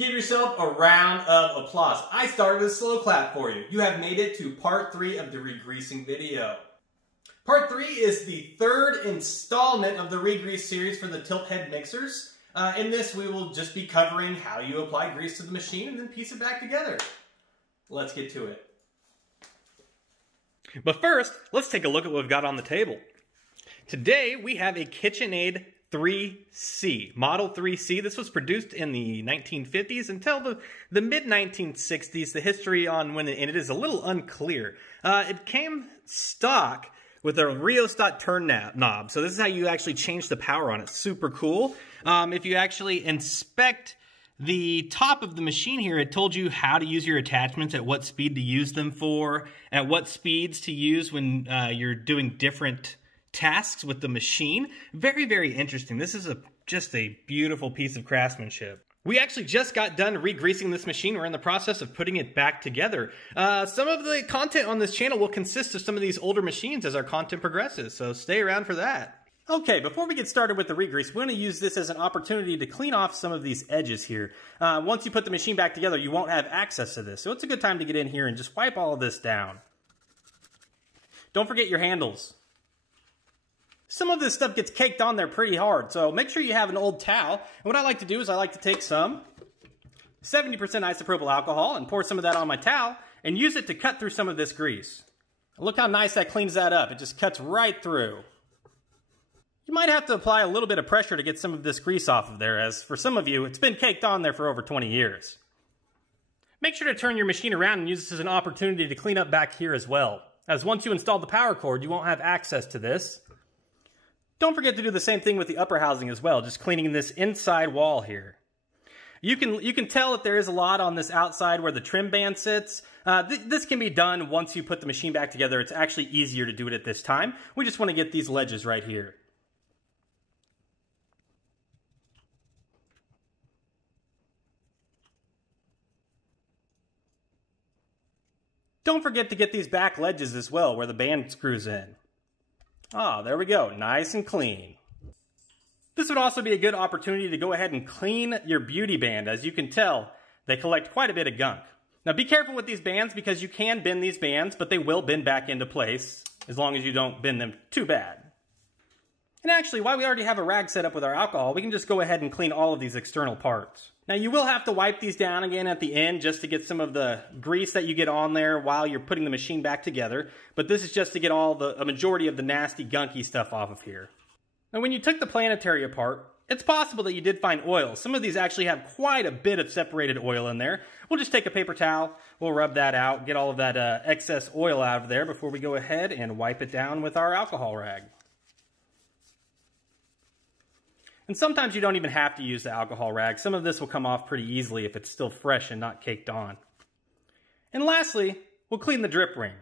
Give yourself a round of applause. I started a slow clap for you. You have made it to part 3 of the re-greasing video. Part 3 is the third installment of the re-grease series for the tilt head mixers. In this, we will just be covering how you apply grease to the machine and then piece it back together. Let's get to it. But first, let's take a look at what we've got on the table. Today, we have a KitchenAid 3C, Model 3C. This was produced in the 1950s until the mid-1960s. The history on when it is a little unclear. It came stock with a rheostat turn knob. So this is how you actually change the power on it. Super cool. If you actually inspect the top of the machine here, it told you how to use your attachments, at what speed to use them for, at what speeds to use when you're doing different tasks with the machine. Very, very interesting. This is just a beautiful piece of craftsmanship. We actually just got done re-greasing this machine. We're in the process of putting it back together. Some of the content on this channel will consist of some of these older machines as our content progresses, so stay around for that. Okay, before we get started with the re-grease, we're going to use this as an opportunity to clean off some of these edges here. Once you put the machine back together, you won't have access to this, so it's a good time to get in here and just wipe all of this down. Don't forget your handles. Some of this stuff gets caked on there pretty hard, so make sure you have an old towel. And what I like to do is I like to take some 70% isopropyl alcohol and pour some of that on my towel and use it to cut through some of this grease. Look how nice that cleans that up. It just cuts right through. You might have to apply a little bit of pressure to get some of this grease off of there, as for some of you, it's been caked on there for over 20 years. Make sure to turn your machine around and use this as an opportunity to clean up back here as well, as once you install the power cord, you won't have access to this. Don't forget to do the same thing with the upper housing as well, just cleaning this inside wall here. You can tell that there is a lot on this outside where the trim band sits. This can be done once you put the machine back together. It's actually easier to do it at this time. We just want to get these ledges right here. Don't forget to get these back ledges as well, where the band screws in. Ah, there we go, nice and clean. This would also be a good opportunity to go ahead and clean your beauty band. As you can tell, they collect quite a bit of gunk. Now be careful with these bands because you can bend these bands, but they will bend back into place as long as you don't bend them too bad. And actually, while we already have a rag set up with our alcohol, we can just go ahead and clean all of these external parts. Now you will have to wipe these down again at the end just to get some of the grease that you get on there while you're putting the machine back together. But this is just to get a majority of the nasty, gunky stuff off of here. Now when you took the planetary apart, it's possible that you did find oil. Some of these actually have quite a bit of separated oil in there. We'll just take a paper towel, we'll rub that out, get all of that excess oil out of there before we go ahead and wipe it down with our alcohol rag. And sometimes you don't even have to use the alcohol rag. Some of this will come off pretty easily if it's still fresh and not caked on. And lastly, we'll clean the drip ring.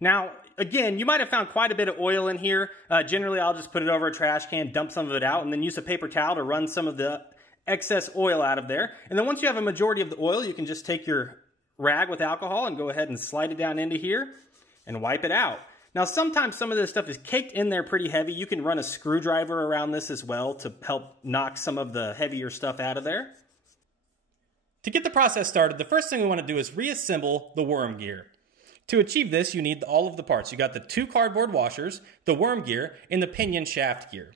Now, again, you might have found quite a bit of oil in here. Generally, I'll just put it over a trash can, dump some of it out, and then use a paper towel to run some of the excess oil out of there. And then once you have a majority of the oil, you can just take your rag with alcohol and go ahead and slide it down into here and wipe it out. Now, sometimes some of this stuff is caked in there pretty heavy. You can run a screwdriver around this as well to help knock some of the heavier stuff out of there. To get the process started, the first thing we want to do is reassemble the worm gear. To achieve this, you need all of the parts. You got the 2 cardboard washers, the worm gear, and the pinion shaft gear.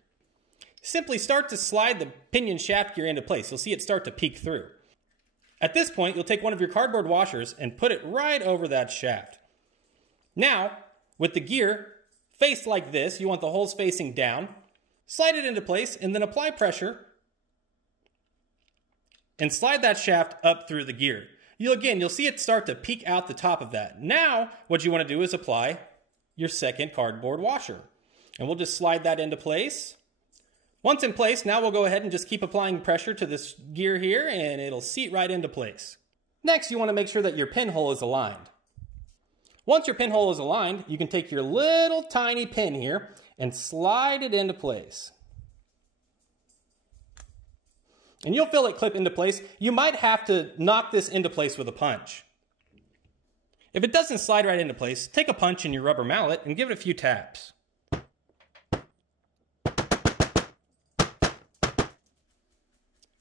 Simply start to slide the pinion shaft gear into place. You'll see it start to peek through. At this point, you'll take one of your cardboard washers and put it right over that shaft. Now, with the gear faced like this, you want the holes facing down, slide it into place, and then apply pressure and slide that shaft up through the gear. You'll see it start to peek out the top of that. Now, what you want to do is apply your second cardboard washer. And we'll just slide that into place. Once in place, now we'll go ahead and just keep applying pressure to this gear here, and it'll seat right into place. Next, you want to make sure that your pinhole is aligned. Once your pinhole is aligned, you can take your little tiny pin here and slide it into place. And you'll feel it clip into place. You might have to knock this into place with a punch. If it doesn't slide right into place, take a punch in your rubber mallet and give it a few taps.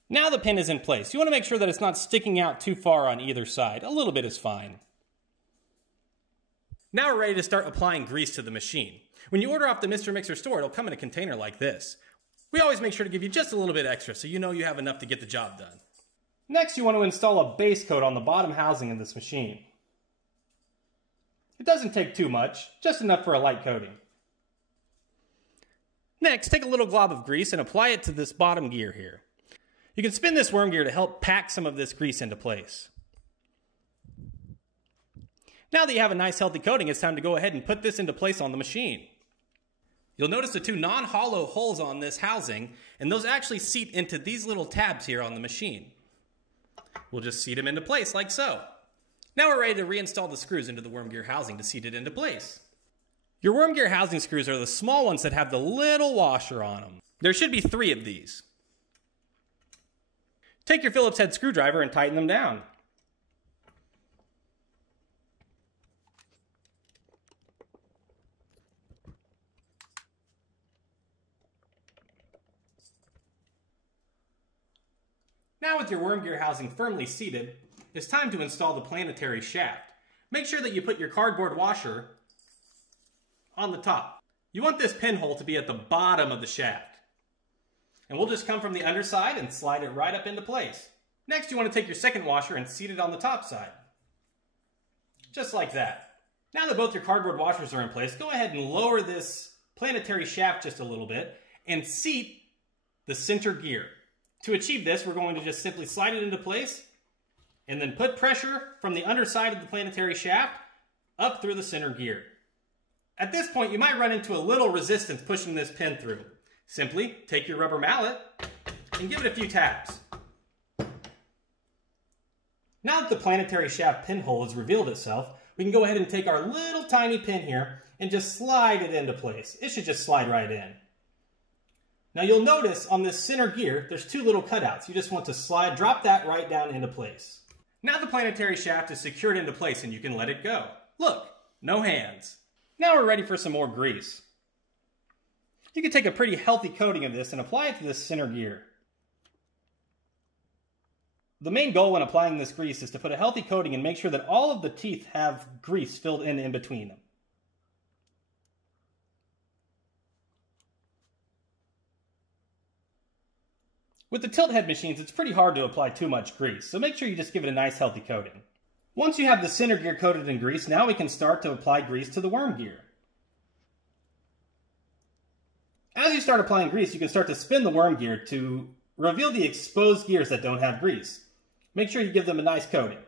Now the pin is in place. You want to make sure that it's not sticking out too far on either side. A little bit is fine. Now we're ready to start applying grease to the machine. When you order off the Mr. Mixer store, it'll come in a container like this. We always make sure to give you just a little bit extra so you know you have enough to get the job done. Next, you want to install a base coat on the bottom housing of this machine. It doesn't take too much, just enough for a light coating. Next, take a little glob of grease and apply it to this bottom gear here. You can spin this worm gear to help pack some of this grease into place. Now that you have a nice healthy coating, it's time to go ahead and put this into place on the machine. You'll notice the two non-hollow holes on this housing, and those actually seat into these little tabs here on the machine. We'll just seat them into place like so. Now we're ready to reinstall the screws into the worm gear housing to seat it into place. Your worm gear housing screws are the small ones that have the little washer on them. There should be 3 of these. Take your Phillips head screwdriver and tighten them down. Now with your worm gear housing firmly seated, it's time to install the planetary shaft. Make sure that you put your cardboard washer on the top. You want this pinhole to be at the bottom of the shaft. And we'll just come from the underside and slide it right up into place. Next, you want to take your second washer and seat it on the top side. Just like that. Now that both your cardboard washers are in place, go ahead and lower this planetary shaft just a little bit and seat the center gear. To achieve this, we're going to just simply slide it into place and then put pressure from the underside of the planetary shaft up through the center gear. At this point, you might run into a little resistance pushing this pin through. Simply take your rubber mallet and give it a few taps. Now that the planetary shaft pinhole has revealed itself, we can go ahead and take our little tiny pin here and just slide it into place. It should just slide right in. Now you'll notice on this center gear, there's 2 little cutouts. You just want to drop that right down into place. Now the planetary shaft is secured into place and you can let it go. Look, no hands. Now we're ready for some more grease. You can take a pretty healthy coating of this and apply it to this center gear. The main goal when applying this grease is to put a healthy coating and make sure that all of the teeth have grease filled in between them. With the tilt head machines, it's pretty hard to apply too much grease, so make sure you just give it a nice healthy coating. Once you have the center gear coated in grease, now we can start to apply grease to the worm gear. As you start applying grease, you can start to spin the worm gear to reveal the exposed gears that don't have grease. Make sure you give them a nice coating.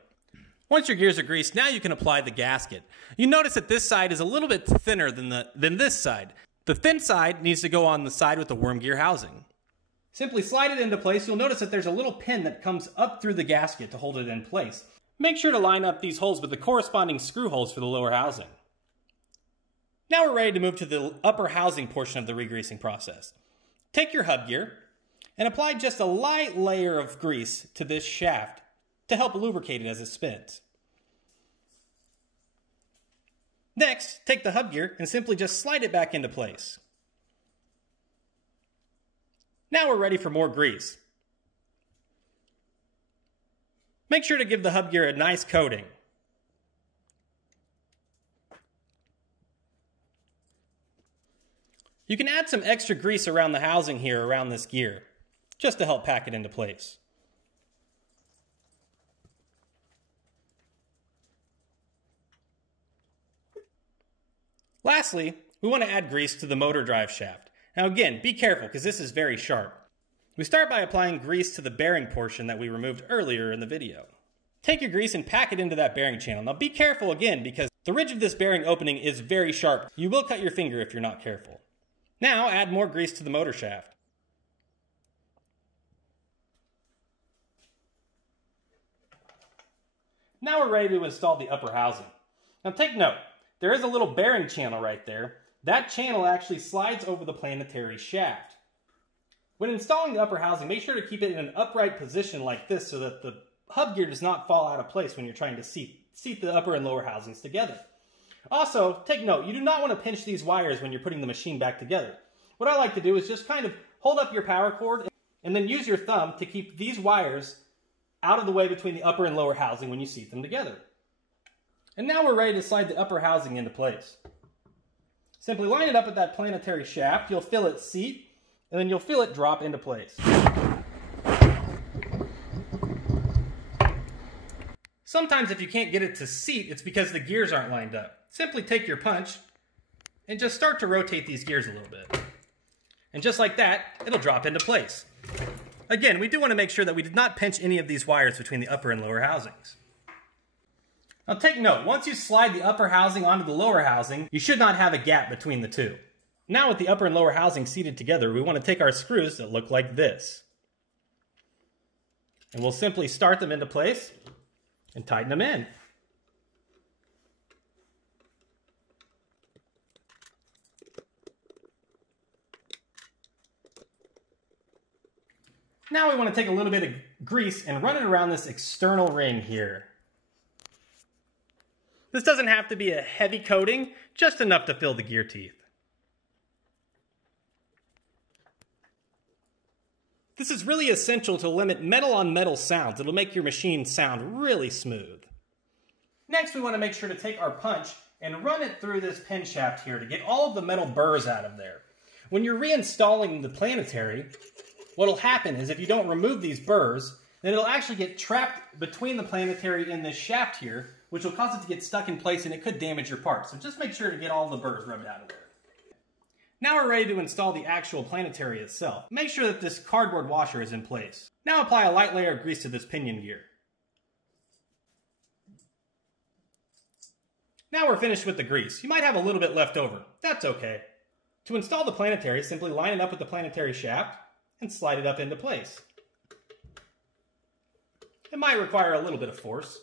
Once your gears are greased, now you can apply the gasket. You notice that this side is a little bit thinner than this side. The thin side needs to go on the side with the worm gear housing. Simply slide it into place. You'll notice that there's a little pin that comes up through the gasket to hold it in place. Make sure to line up these holes with the corresponding screw holes for the lower housing. Now we're ready to move to the upper housing portion of the re-greasing process. Take your hub gear and apply just a light layer of grease to this shaft to help lubricate it as it spins. Next, take the hub gear and simply just slide it back into place. Now we're ready for more grease. Make sure to give the hub gear a nice coating. You can add some extra grease around the housing here around this gear, just to help pack it into place. Lastly, we want to add grease to the motor drive shaft. Now again, be careful because this is very sharp. We start by applying grease to the bearing portion that we removed earlier in the video. Take your grease and pack it into that bearing channel. Now be careful again because the ridge of this bearing opening is very sharp. You will cut your finger if you're not careful. Now add more grease to the motor shaft. Now we're ready to install the upper housing. Now take note, there is a little bearing channel right there. That channel actually slides over the planetary shaft. When installing the upper housing, make sure to keep it in an upright position like this so that the hub gear does not fall out of place when you're trying to seat the upper and lower housings together. Also, take note, you do not want to pinch these wires when you're putting the machine back together. What I like to do is just kind of hold up your power cord and then use your thumb to keep these wires out of the way between the upper and lower housing when you seat them together. And now we're ready to slide the upper housing into place. Simply line it up at that planetary shaft, you'll feel it seat, and then you'll feel it drop into place. Sometimes if you can't get it to seat, it's because the gears aren't lined up. Simply take your punch and just start to rotate these gears a little bit. And just like that, it'll drop into place. Again, we do want to make sure that we did not pinch any of these wires between the upper and lower housings. Now take note, once you slide the upper housing onto the lower housing, you should not have a gap between the two. Now with the upper and lower housing seated together, we want to take our screws that look like this. And we'll simply start them into place and tighten them in. Now we want to take a little bit of grease and run it around this external ring here. This doesn't have to be a heavy coating, just enough to fill the gear teeth. This is really essential to limit metal on metal sounds. It'll make your machine sound really smooth. Next, we want to make sure to take our punch and run it through this pin shaft here to get all of the metal burrs out of there. When you're reinstalling the planetary, what'll happen is if you don't remove these burrs, then it'll actually get trapped between the planetary and this shaft here, which will cause it to get stuck in place and it could damage your part. So just make sure to get all the burrs rubbed out of there. Now we're ready to install the actual planetary itself. Make sure that this cardboard washer is in place. Now apply a light layer of grease to this pinion gear. Now we're finished with the grease. You might have a little bit left over. That's okay. To install the planetary, simply line it up with the planetary shaft and slide it up into place. It might require a little bit of force.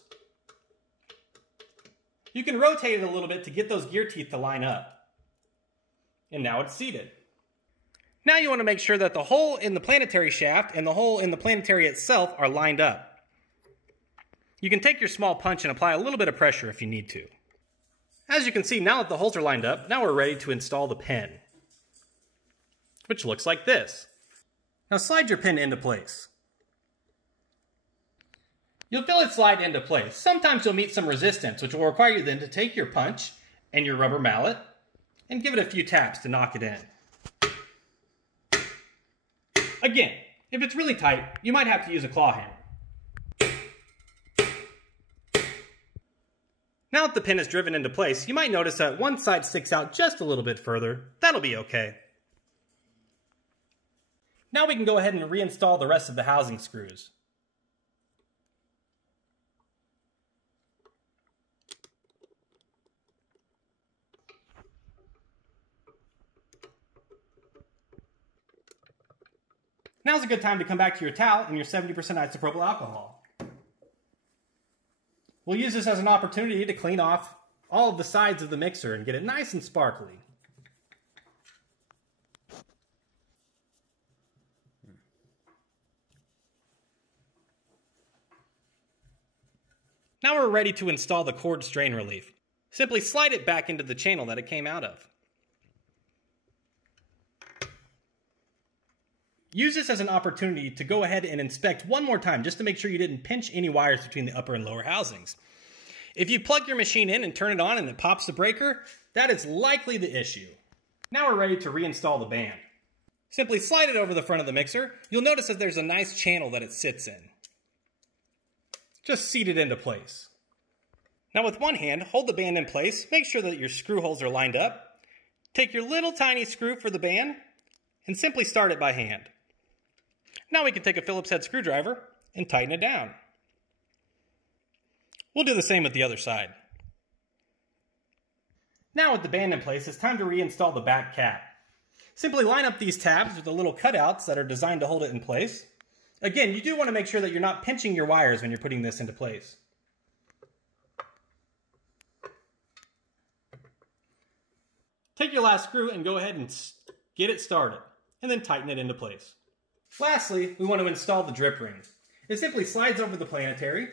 You can rotate it a little bit to get those gear teeth to line up. And now it's seated. Now you want to make sure that the hole in the planetary shaft and the hole in the planetary itself are lined up. You can take your small punch and apply a little bit of pressure if you need to. As you can see, now that the holes are lined up, now we're ready to install the pin, which looks like this. Now slide your pin into place. You'll feel it slide into place. Sometimes you'll meet some resistance, which will require you then to take your punch and your rubber mallet and give it a few taps to knock it in. Again, if it's really tight, you might have to use a claw hammer. Now that the pin is driven into place, you might notice that one side sticks out just a little bit further. That'll be okay. Now we can go ahead and reinstall the rest of the housing screws. Now's a good time to come back to your towel and your 70% isopropyl alcohol. We'll use this as an opportunity to clean off all of the sides of the mixer and get it nice and sparkly. Now we're ready to install the cord strain relief. Simply slide it back into the channel that it came out of. Use this as an opportunity to go ahead and inspect one more time just to make sure you didn't pinch any wires between the upper and lower housings. If you plug your machine in and turn it on and it pops the breaker, that is likely the issue. Now we're ready to reinstall the band. Simply slide it over the front of the mixer. You'll notice that there's a nice channel that it sits in. Just seat it into place. Now with one hand, hold the band in place, make sure that your screw holes are lined up. Take your little tiny screw for the band and simply start it by hand. Now we can take a Phillips head screwdriver and tighten it down. We'll do the same with the other side. Now with the band in place, it's time to reinstall the back cap. Simply line up these tabs with the little cutouts that are designed to hold it in place. Again, you do want to make sure that you're not pinching your wires when you're putting this into place. Take your last screw and go ahead and get it started, and then tighten it into place. Lastly, we want to install the drip ring. It simply slides over the planetary,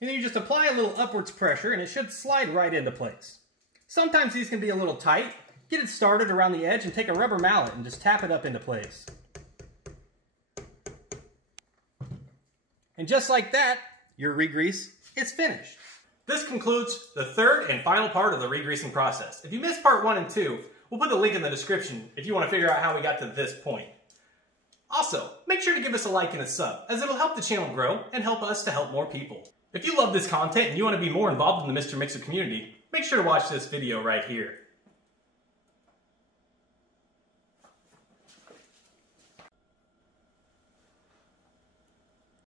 and then you just apply a little upwards pressure and it should slide right into place. Sometimes these can be a little tight. Get it started around the edge and take a rubber mallet and just tap it up into place. And just like that, your re-grease is finished. This concludes the third and final part of the re-greasing process. If you missed part 1 and 2, we'll put the link in the description if you want to figure out how we got to this point. Also, make sure to give us a like and a sub, as it'll help the channel grow and help us to help more people. If you love this content and you want to be more involved in the Mr. Mixer community, make sure to watch this video right here.